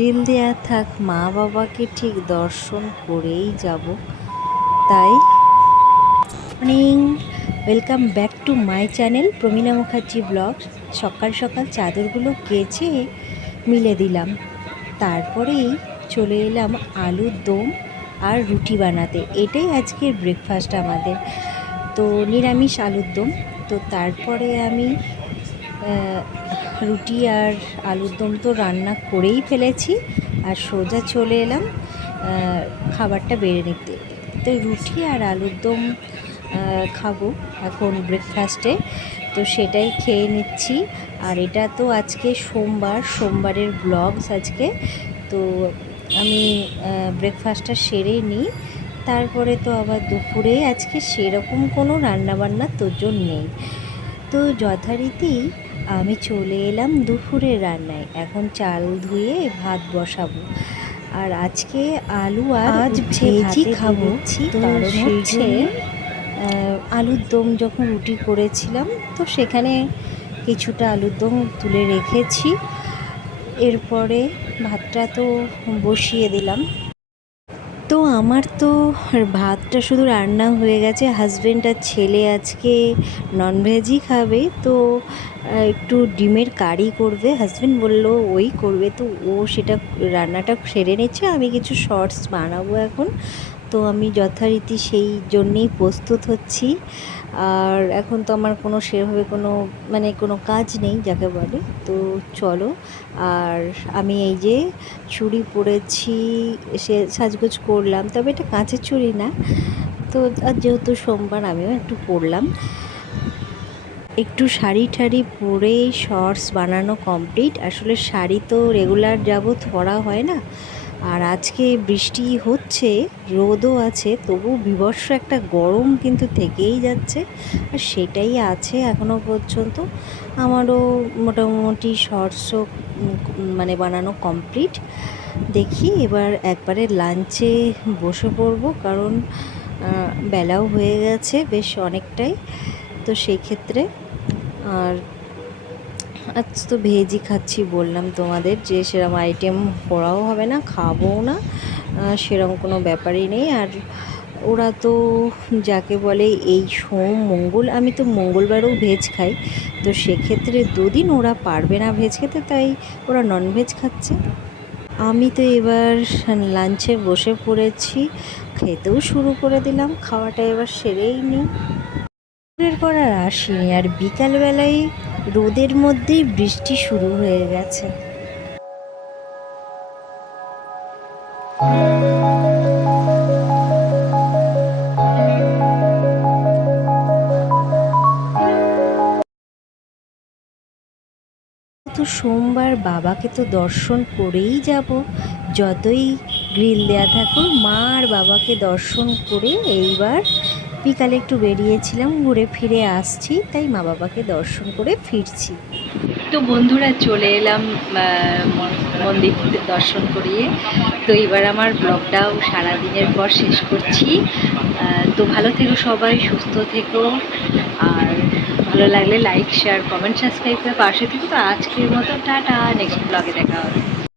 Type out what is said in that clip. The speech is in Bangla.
গ্রিল দেয়া থাক মা বাবাকে ঠিক দর্শন করেই যাব। তাই morning welcome back to my channel Pramila Mukherjee blog সকাল সকাল চাদরগুলো কেচে মিলে দিলাম। তারপরেই চলে এলাম আলুর দম আর রুটি বানাতে। এটাই আজকের ব্রেকফাস্ট আমাদের। তো নিরামিষ আলুর দম। তো তারপরে আমি রুটি আর আলুর দম তো রান্না করেই ফেলেছি আর সোজা চলে এলাম খাবারটা বেড়ে নিতে। তো রুটি আর আলুর দম খাব এখন ব্রেকফাস্টে তো সেটাই খেয়ে নিচ্ছি। আর এটা তো আজকে সোমবার, সোমবারের ব্লগস আজকে। তো আমি ব্রেকফাস্টটা সেরে নিই। তারপরে তো আবার দুপুরে আজকে সেরকম কোনো রান্নাবান্নার তোজন নেই। তো যথারীতি আমি চলে এলাম দুপুরের রান্নায়। এখন চাল ধুয়ে ভাত বসাবো। আর আজকে আলু আর আজ ভাতে খাব, কারণ হচ্ছে আলুর দম যখন রুটি করেছিলাম তো সেখানে কিছুটা আলুর দম তুলে রেখেছি। এরপরে ভাতটা তো বসিয়ে দিলাম। তো আমার তো ভাতটা শুধু রান্না হয়ে গেছে হাজব্যান্ড আর ছেলে আজকে ননভেজই খাবে, তো একটু ডিমের কারি করবে। হাজব্যান্ড বলল, ওই করবে। তো ও সেটা রান্নাটা সেরে নিচ্ছে, আমি কিছু শর্টস বানাবো এখন। তো আমি যথারীতি সেই জন্যেই প্রস্তুত হচ্ছি। আর এখন তো আমার কোনো সেভাবে কোনো মানে কোনো কাজ নেই, যাকে বলে। তো চলো, আর আমি এই যে চুড়ি পরেছি, সে সাজগোজ করলাম, তবে এটা কাঁচের চুড়ি না। তো আর যেহেতু সোমবার, আমিও একটু পরলাম। একটু শাড়ি ঠাড়ি পরে শর্টস বানানো কমপ্লিট আসলে শাড়ি তো রেগুলার যাবত পরা হয় না। আর আজকে বৃষ্টি হচ্ছে, রোদও আছে, তবু বিভৎস একটা গরম কিন্তু থেকেই যাচ্ছে আর সেটাই আছে এখনও পর্যন্ত। আমারও মোটামুটি শর্টসও মানে বানানো কমপ্লিট। দেখি এবার একবারে লাঞ্চে বসে পড়ব কারণ বেলাও হয়ে গেছে বেশ অনেকটাই। তো সেই ক্ষেত্রে আর আজ তো ভেজই খাচ্ছি বললাম তোমাদের যে সেরকম আইটেম করাও হবে না খাবও না আহ, সেরকম কোনো ব্যাপারই নেই। আর ওরা তো যাকে বলে এই সোম মঙ্গল আমি তো মঙ্গলবারও ভেজ খাই তো সেক্ষেত্রে দুদিন ওরা পারবে না ভেজ খেতে তাই ওরা ননভেজ খাচ্ছে। আমি তো এবার লাঞ্চে বসে পড়েছি খেতেও শুরু করে দিলাম খাওয়াটা এবার সেরেই নিই পর আর আসিনি আর বিকালবেলায় রোদের মধ্যেই বৃষ্টি শুরু হয়ে গেছে। তো সোমবার বাবাকে তো দর্শন করেই যাব। যতই গ্রিল দেয়া থাকুক, মা আর বাবাকে দর্শন করে এইবার বিকালে একটু বেরিয়েছিলাম, ঘুরে ফিরে আসছি, তাই মা বাবাকে দর্শন করে ফিরছি। তো বন্ধুরা চলে এলাম মন্দির দর্শন করিয়ে। তো এবার আমার ব্লগটাও সারাদিনের পর শেষ করছি। তো ভালো থেকো সবাই, সুস্থ থেকো। আর ভালো লাগলে লাইক শেয়ার কমেন্ট সাবস্ক্রাইব করে পাশে থেকো। তো আজকের মতো টাটা নেক্সট ব্লগে দেখা হবে।